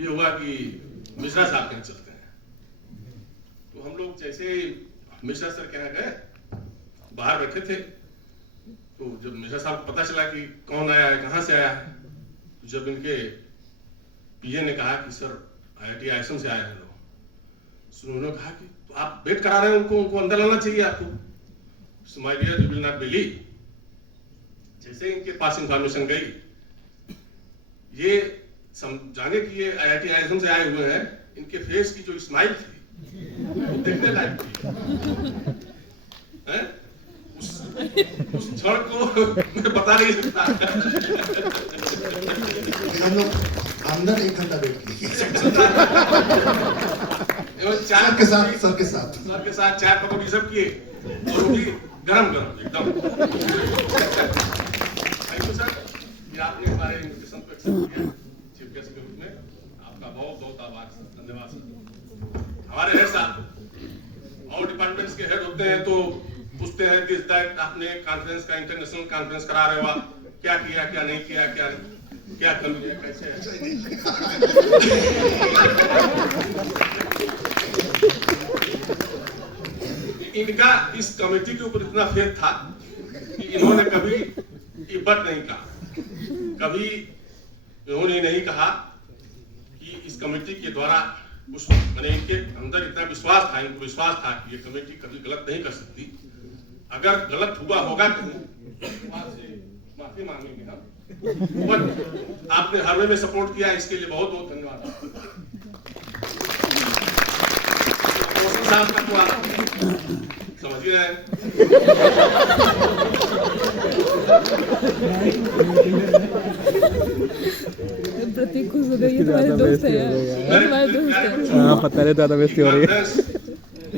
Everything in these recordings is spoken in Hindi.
ये हुआ कि मिश्रा साहब के यहाँ चलते हैं। तो हम लोग जैसे मिश्रा सर के यहाँ गए, बाहर बैठे थे, तो जब मिश्रा साहब को पता चला कि कौन आया है, कहाँ से आया है, तो जब इनके पीए ने कहा कि सर IIT ISM से आए हैं लोग, तो उन्होंने कहा कि तो आप वेट करा रहे हैं उनको अंदर लाना चाहिए आपको। So my dear, you will not believe, जैसे इनके पास इंफॉर्मेशन गई, ये जाने कि ये IIT ISM से आए हुए हैं, इनके फेस की जो स्माइल थी वो देखने लायक थी। उस क्षण को मैं बता नहीं सकता। हम लोग अंदर 1 घंटा वेट किए सर के साथ चाय पकौड़ी सब किए, और वो भी गरम एकदम। थैंक यू सर कि आपने हमारे इन्विटेशन को एक्सेप्ट किया चीफ गेस्ट के रूप में। आपका बहुत बहुत आभार सर, धन्यवाद सर। हमारे हेड साहब और डिपार्टमेंट्स के हेड होते हैं तो पूछते हैं कि आपने कॉन्फ्रेंस का इंटरनेशनल कॉन्फ्रेंस करा रहे हो, आप क्या किया, क्या नहीं किया, क्या कर लिया, कैसे है। इनका इस कमेटी के ऊपर इतना फेथ था कि इन्होंने कभी ये बट नहीं कहा, कभी इन्होंने नहीं कहा कि इस कमेटी के द्वारा कुछ, मैंने इनके अंदर इतना विश्वास था, इनको विश्वास था कि ये कमेटी कभी गलत नहीं कर सकती। अगर गलत हुआ होगा कहीं तो आपसे माफी मांगेंगे हम, बट आपने हर वे में सपोर्ट किया, इसके लिए बहुत बहुत धन्यवाद। साहब का तो आप समझ ही रहे हैं। प्रतीक खुश हो गई, ये तुम्हारे दोस्त है यार, तुम्हारे दोस्त है। हाँ पता नहीं, ज्यादा बेइज्जती हो रही है।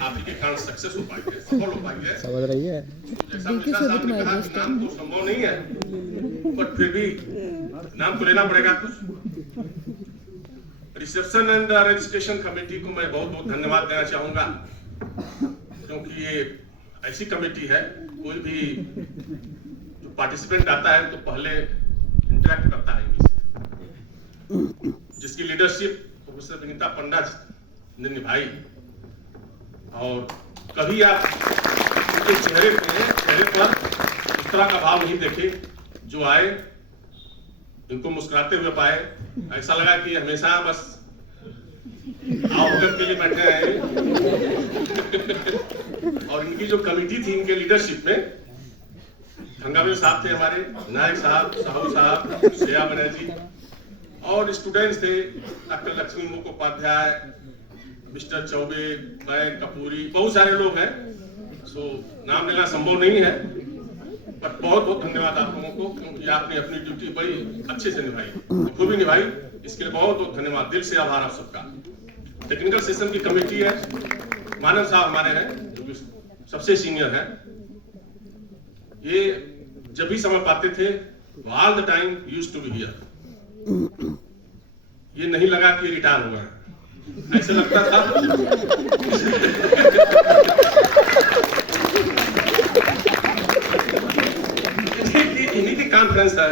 आपकी काम सक्सेस हो पाई है, सफल हो पाई है, समझ रही है। जैसा मिश्रा साहब ने कहा कि नाम तो संभव नहीं है, बट फिर भी नाम तो लेना पड़ेगा कुछ। रिसेप्शन एंड रजिस्ट्रेशन कमेटी को मैं बहुत बहुत धन्यवाद देना चाहूंगा, क्योंकि ये ऐसी कमेटी है, कोई भी जो पार्टिसिपेंट आता है तो पहले इंटरेक्ट करता है इनसे, जिसकी लीडरशिप प्रोफेसर विनीता पंडा ने निभाई। और कभी आप उनके चेहरे पर उस तरह का भाव नहीं देखे, जो आए इनको मुस्कुराते हुए पाए, ऐसा लगा कि हमेशा बस आउटकम के लिए बैठे हैं। और इनकी जो कमेटी थी, इनके लीडरशिप में गंगावीर साहब थे, हमारे नायक साहब, साहू साहब, श्रेया बनर्जी, और स्टूडेंट्स थे डॉक्टर लक्ष्मी मुखोपाध्याय, मिस्टर चौबे, बैग कपूरी, बहुत सारे लोग हैं। सो नाम लेना संभव नहीं है, पर बहुत बहुत धन्यवाद आप लोगों को, क्योंकि आपने अपनी ड्यूटी बड़ी अच्छे से निभाई, खूबी निभाई, इसके लिए बहुत बहुत धन्यवाद, दिल से आभार आप सबका। टेक्निकल सेशन की कमेटी है, मानव साहब हमारे हैं जो कि सबसे सीनियर है। ये जब भी समय पाते थे, all the time used to be here. ये नहीं लगा कि रिटायर हो गए, ऐसे लगता था इन्हीं की कॉन्फ्रेंस है,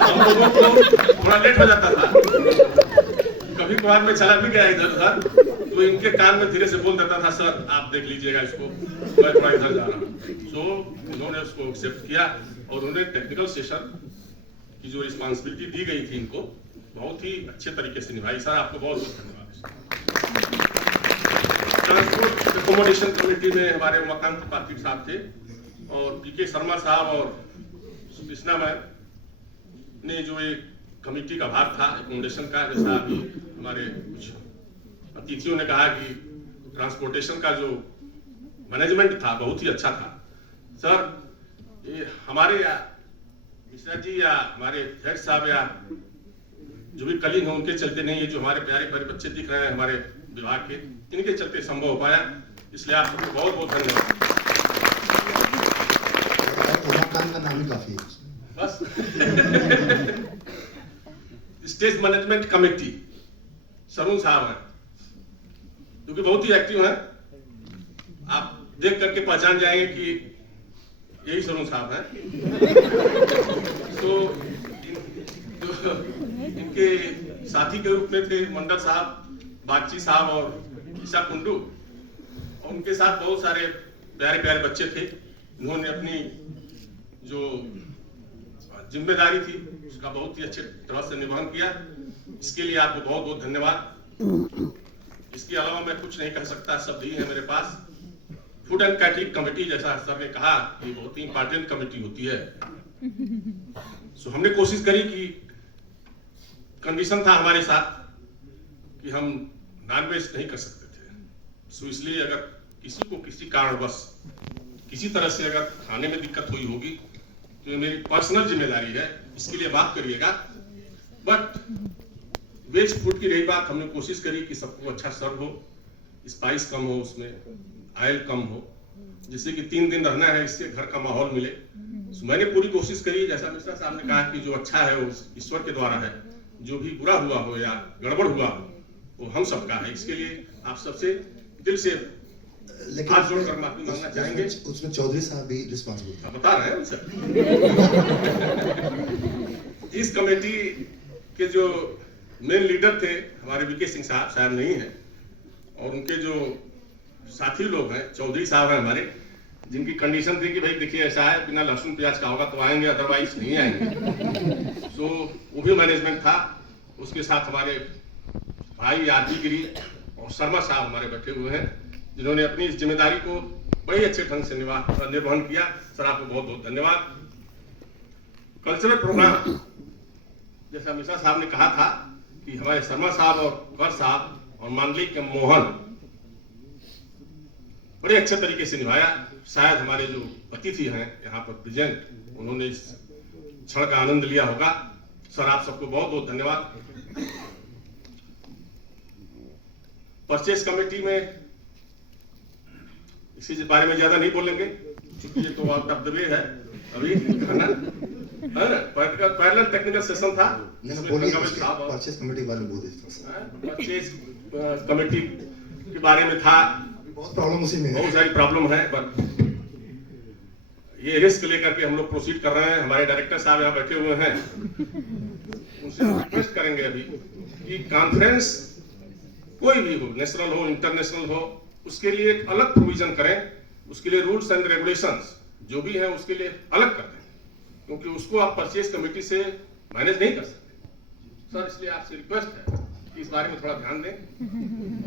हम लोगों को थोड़ा लेट हो जाता था, कभी कभार में चला भी गया इधर उधर, तो इनके कान में धीरे से बोल देता था, सर आप देख लीजिएगा इसको, मैं थोड़ा इधर जा रहा हूँ। सो उन्होंने उसको एक्सेप्ट किया, और उन्होंने टेक्निकल सेशन की जो रिस्पॉन्सिबिलिटी दी गई थी इनको बहुत ही अच्छे तरीके से निभाई। सर आपको बहुत बहुत धन्यवाद। ट्रांसपोर्ट एकोमोडेशन कमेटी में हमारे उमाकांत पाटिल साहब थे, और पीके शर्मा साहब और कृष्णा मैम ने जो एक कमेटी का भाग था एकोमोडेशन का, जैसा अभी हमारे कुछ अतिथियों ने कहा कि ट्रांसपोर्टेशन का जो मैनेजमेंट था बहुत ही अच्छा था। सर ये हमारे मिश्रा जी या हमारे हेड साहब या जो भी कलीग हैं उनके चलते नहीं, ये जो हमारे प्यारे प्यारे बच्चे दिख रहे हैं हमारे विभाग के, इनके चलते संभव हो पाया, इसलिए आप सबको बहुत बहुत धन्यवाद। का नाम ही काफी है बस। स्टेज मैनेजमेंट कमेटी सरून साहब हैं, जो कि बहुत ही एक्टिव हैं, आप देख करके पहचान जाएंगे कि यही सरून साहब हैं। तो इनके साथी के रूप में थे मंडल साहब, बागची साहब और ईशा कुंडू, और उनके साथ बहुत सारे प्यारे प्यारे बच्चे थे। उन्होंने अपनी जो जिम्मेदारी थी उसका बहुत ही अच्छे तरह से निर्वहन किया। इसके लिए आपको बहुत बहुत धन्यवाद। इसके अलावा मैं कुछ नहीं कह सकता, शब्द ही है मेरे पास। फूड एंड कैटरिंग कमेटी, जैसा सर ने कहा, ये बहुत ही इंपॉर्टेंट कमेटी होती है। सो हमने कोशिश करी कि कंडीशन था हमारे साथ कि हम नॉनवेज नहीं कर सकते थे। सो इसलिए अगर किसी को किसी कारणवश किसी तरह से अगर खाने में दिक्कत हुई होगी तो ये मेरी पर्सनल जिम्मेदारी है, इसके लिए बात करिएगा। बट वेज फूड की रही बात, हमने कोशिश करी कि सबको अच्छा सर्व हो, स्पाइस कम हो, उसमें ऑयल कम हो, जिससे कि 3 दिन रहना है, इससे घर का माहौल मिले। तो मैंने पूरी कोशिश करी, जैसा मिश्रा साहब ने कहा कि जो अच्छा है वो ईश्वर के द्वारा है, जो भी बुरा हुआ हो या गड़बड़ हुआ हो वो हम सबका है। इसके लिए आप सबसे दिल से हाथ जोड़कर माफी मांगना चाहेंगे। उसमें चौधरी साहब भी रिस्पॉन्सिबल था, बता रहे हैं उनसे। इस कमेटी के जो मेन लीडर थे हमारे वीके सिंह साहब, शायद नहीं है, और उनके जो साथी लोग हैं, चौधरी साहब हैं हमारे, जिनकी कंडीशन थी कि भाई देखिए ऐसा है, बिना लहसुन प्याज का होगा तो आएंगे, अदरवाइज नहीं आएंगे। सो वो भी मैनेजमेंट था। उसके साथ हमारे भाई यादवीगिरी और शर्मा साहब हमारे बैठे हुए हैं, जिन्होंने अपनी इस जिम्मेदारी को बड़े अच्छे ढंग से निर्वहन किया। सर आपको बहुत बहुत धन्यवाद। कल्चरल प्रोग्राम, जैसा मिश्रा साहब ने कहा था कि हमारे शर्मा साहब और कर साहब और मांडली के मोहन बड़े अच्छे तरीके से निभाया। शायद हमारे जो अतिथि हैं यहाँ पर प्रेजेंट, उन्होंने इस क्षण का आनंद लिया होगा। सर आप सबको बहुत बहुत धन्यवाद। परचेज कमेटी में इसी बारे में ज्यादा नहीं बोलेंगे क्योंकि ये तो आउट ऑफ द वे है अभी, है ना? पैरेलल टेक्निकल सेशन था। परचेज कमेटी के बारे में बोल दीजिए। परचेज कमेटी के बारे में था, बहुत प्रॉब्लम उसी में है, बहुत सारी प्रॉब्लम है, बट ये रिस्क लेकर के हम लोग प्रोसीड कर रहे हैं। हमारे डायरेक्टर साहब यहाँ बैठे हुए हैं, उनसे रिक्वेस्ट करेंगे अभी कि कॉन्फ्रेंस कोई भी हो, नेशनल हो इंटरनेशनल हो, उसके लिए एक अलग प्रोविजन करें, उसके लिए रूल्स एंड रेगुलेशंस जो भी है उसके लिए अलग कर दें, क्योंकि उसको आप परचेज कमेटी से मैनेज नहीं कर सकते। सर इसलिए आपसे रिक्वेस्ट है कि इस बारे में थोड़ा ध्यान दें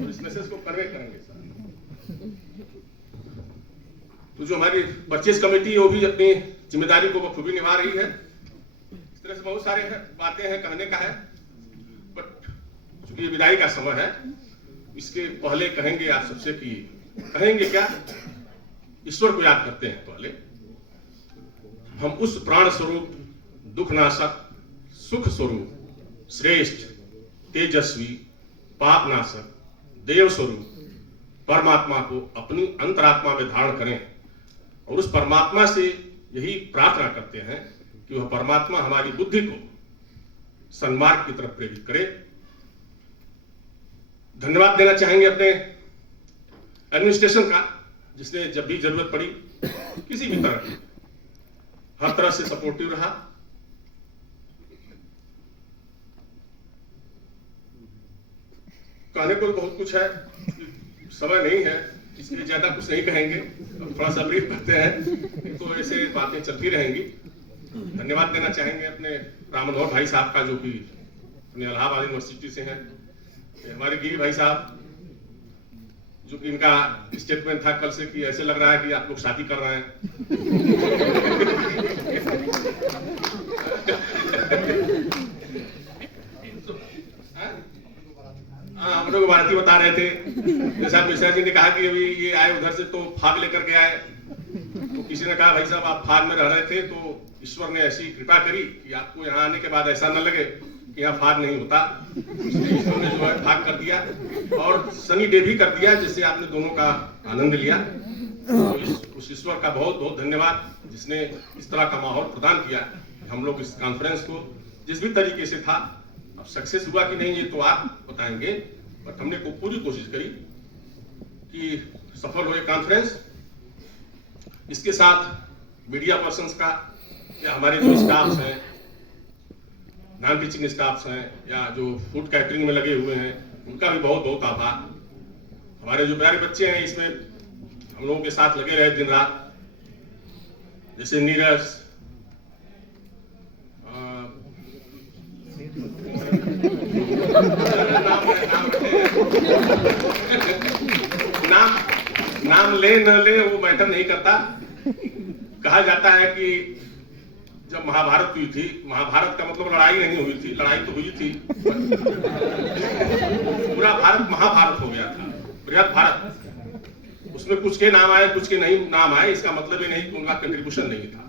और इस मैसेज को कन्वे करेंगे सर। तो जो हमारी परचेज कमेटी है वो भी अपनी जिम्मेदारी को बखूबी निभा रही है। इस तरह से बहुत सारे बातें हैं, कहने का है, बट चूंकि ये विदाई का समय है, इसके पहले कहेंगे आप सबसे कि कहेंगे क्या, ईश्वर को याद करते हैं। पहले हम उस प्राण स्वरूप, दुखनाशक, सुख स्वरूप, श्रेष्ठ, तेजस्वी, पापनाशक, देव स्वरूप परमात्मा को अपनी अंतरात्मा में धारण करें और उस परमात्मा से यही प्रार्थना करते हैं कि वह परमात्मा हमारी बुद्धि को सन्मार्ग की तरफ प्रेरित करे। धन्यवाद देना चाहेंगे अपने एडमिनिस्ट्रेशन का, जिसने जब भी जरूरत पड़ी किसी भी तरह की हर तरह से सपोर्टिव रहा। कहने को बहुत कुछ है, समय नहीं है, इसलिए ज्यादा कुछ नहीं कहेंगे, थोड़ा सा ब्रीफ करते हैं, तो ऐसे बातें चलती रहेंगी। धन्यवाद देना चाहेंगे अपने राम मनोहर भाई साहब का, जो कि अपने इलाहाबाद यूनिवर्सिटी से हैं, हमारे गिरी भाई साहब, जो कि इनका स्टेटमेंट था कल से कि ऐसे लग रहा है कि आप लोग शादी कर रहे हैं। हम लोग बाराती बता रहे थे, जैसा मिश्रा जी ने कहा कि अभी ये आए उधर से तो फाग लेकर के आए, तो किसी ने कहा भाई साहब आप फाग में रह रहे थे तो ईश्वर ने ऐसी कृपा करी कि आपको यहाँ आने के बाद ऐसा न लगे कि यहाँ फाग नहीं होता। ईश्वर ने जो है फाग कर दिया और सनी डे भी कर दिया, जिससे आपने दोनों का आनंद लिया। तो उस ईश्वर का बहुत बहुत धन्यवाद जिसने इस तरह का माहौल प्रदान किया। हम लोग इस कॉन्फ्रेंस को जिस भी तरीके से था, अब सक्सेस हुआ कि नहीं ये तो आप बताएंगे, बट हमने को पूरी कोशिश करी कि सफल हो ये कॉन्फ्रेंस। इसके साथ मीडिया पर्सन्स का या हमारे जो स्टाफ हैं नॉन टीचिंग स्टाफ्स हैं या जो फूड कैटरिंग में लगे हुए हैं, उनका भी बहुत बहुत आभार। हमारे जो प्यारे बच्चे हैं इसमें हम लोगों के साथ लगे रहे दिन रात, जैसे नीरज, नाम ले न ले वो मैटर नहीं करता। कहा जाता है कि जब महाभारत हुई थी, महाभारत का मतलब लड़ाई नहीं हुई थी, लड़ाई तो हुई थी, पूरा भारत महाभारत हो गया था, बृहद भारत। उसमें कुछ के नाम आए, कुछ के नहीं नाम आए, इसका मतलब ये नहीं कि उनका कंट्रीब्यूशन नहीं था।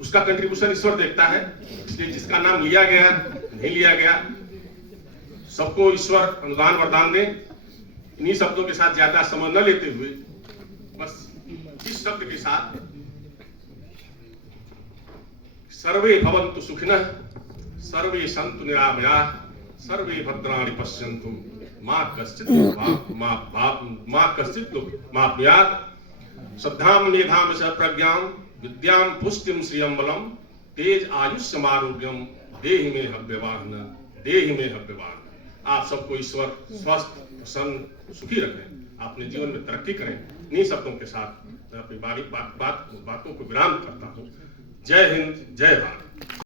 उसका कंट्रीब्यूशन ईश्वर देखता है, इसलिए जिसका नाम लिया गया नहीं लिया गया, सबको ईश्वर अनुदान वरदान दे। इन्हीं शब्दों के साथ ज्यादा समय न लेते हुए बस इस शब्द के साथ सर्वे भवन्तु सुखिनः, सर्वे सन्तु निरामयाः, सर्वे भद्राणि पश्यन्तु, मां कश्चित् माप्नुयात्। श्रद्धां मेधां च प्रज्ञां विद्यां पुष्टिं श्रियं बलं, तेज आयुष्यमारोग्यम देहि में हव्यवान, देहि में हव्यवान। आप सबको ईश्वर स्वस्थ, प्रसन्न, सुखी रखें, अपने जीवन में तरक्की करें। इन्हीं शब्दों के साथ मैं अपनी बातों को विराम करता हूँ। जय हिंद, जय भारत।